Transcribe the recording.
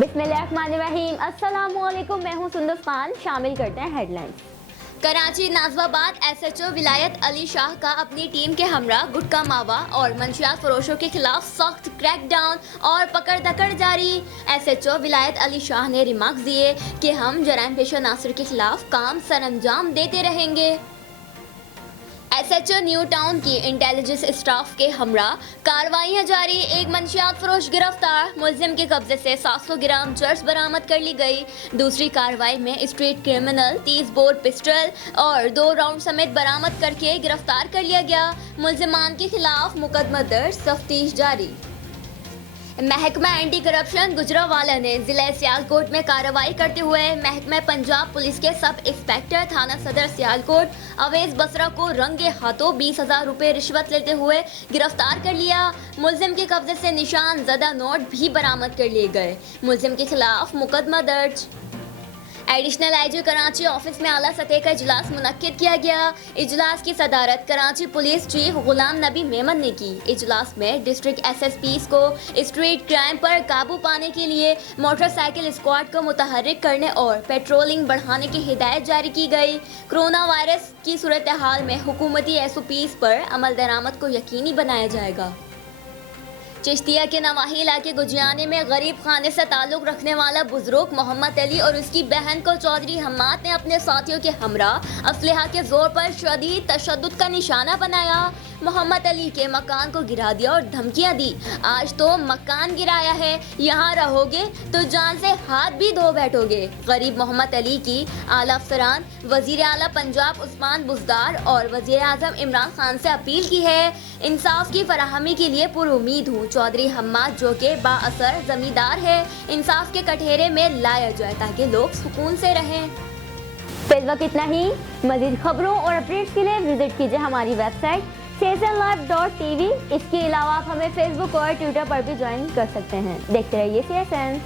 बिस्मिल्लाहिर्रहमानिर्रहीम। अस्सलाम वालेकुम, मैं हूं सुंदर खान। शामिल करते हैं हेडलाइंस। कराची नाजवाबाद एसएचओ विलायत अली शाह का अपनी टीम के हमरा गुटखा मावा और मंशियात फरोशों के खिलाफ सख्त क्रैकडाउन और पकड़ दकड़ जारी। एसएचओ विलायत अली शाह ने रिमार्क्स दिए कि हम जराइम पेशा नासिर के खिलाफ काम सरअंजाम देते रहेंगे। एसएचओ न्यू टाउन की इंटेलिजेंस स्टाफ के हमरा कार्रवाइयां जारी। एक मंशियात फरोश गिरफ्तार। मुलजिम के कब्जे से 700 ग्राम चर्स बरामद कर ली गई। दूसरी कार्रवाई में स्ट्रीट क्रिमिनल 30 बोर पिस्टल और 2 राउंड समेत बरामद करके गिरफ्तार कर लिया गया। मुलजिमान के खिलाफ मुकदमा दर्ज, तफ्तीश जारी। महकमा एंटी करप्शन गुजरावाला ने जिला सियालकोट में कार्रवाई करते हुए महकमा पंजाब पुलिस के सब इंस्पेक्टर थाना सदर सियालकोट अवैस बसरा को रंगे हाथों 20,000 रुपए रिश्वत लेते हुए गिरफ्तार कर लिया। मुलजिम के कब्जे से निशान ज़दा नोट भी बरामद कर लिए गए। मुलजिम के खिलाफ मुकदमा दर्ज। एडिशनल आईजी कराची ऑफिस में आला सतह का इजलास मुनक्किद किया गया। इजलास की सदारत कराची पुलिस चीफ गुलाम नबी मेमन ने की। इजलास में डिस्ट्रिक्ट एसएसपीज को स्ट्रीट क्राइम पर काबू पाने के लिए मोटरसाइकिल स्क्वाड को मुतहर्रिक करने और पेट्रोलिंग बढ़ाने की हिदायत जारी की गई। कोरोना वायरस की सूरत हाल में हुकूमती एसओपीज पर अमल दरामद को यकीनी बनाया जाएगा। चिश्तिया के नवाही इलाके गुजियाने में गरीब खाने से ताल्लुक रखने वाला बुजुर्ग मोहम्मद अली और उसकी बहन को चौधरी हम्माद ने अपने साथियों के हमरा असलहा के जोर पर शदीद तशद्दुद का निशाना बनाया। मोहम्मद अली के मकान को गिरा दिया और धमकियां दी। आज तो मकान गिराया है, यहाँ रहोगे तो जान से हाथ भी धो बैठोगे। गरीब मोहम्मद अली की आला अफसरान वजीर आला पंजाब उस्मान बुज़दार और वजीर आज़म इमरान खान से अपील की है। इंसाफ की फराहमी के लिए पुरुमीद हूँ। चौधरी हम्माद जो के बाअसर जमींदार है, इंसाफ के कटहरे में लाया जाए ताकि लोग सुकून से रहें। इस वक्त इतना ही। मजीद खबरों और अपडेट्स के लिए विजिट कीजिए हमारी वेबसाइट csnlive.tv। इसके अलावा आप हमें फेसबुक और ट्विटर पर भी ज्वाइन कर सकते हैं। देखते रहिए CSN।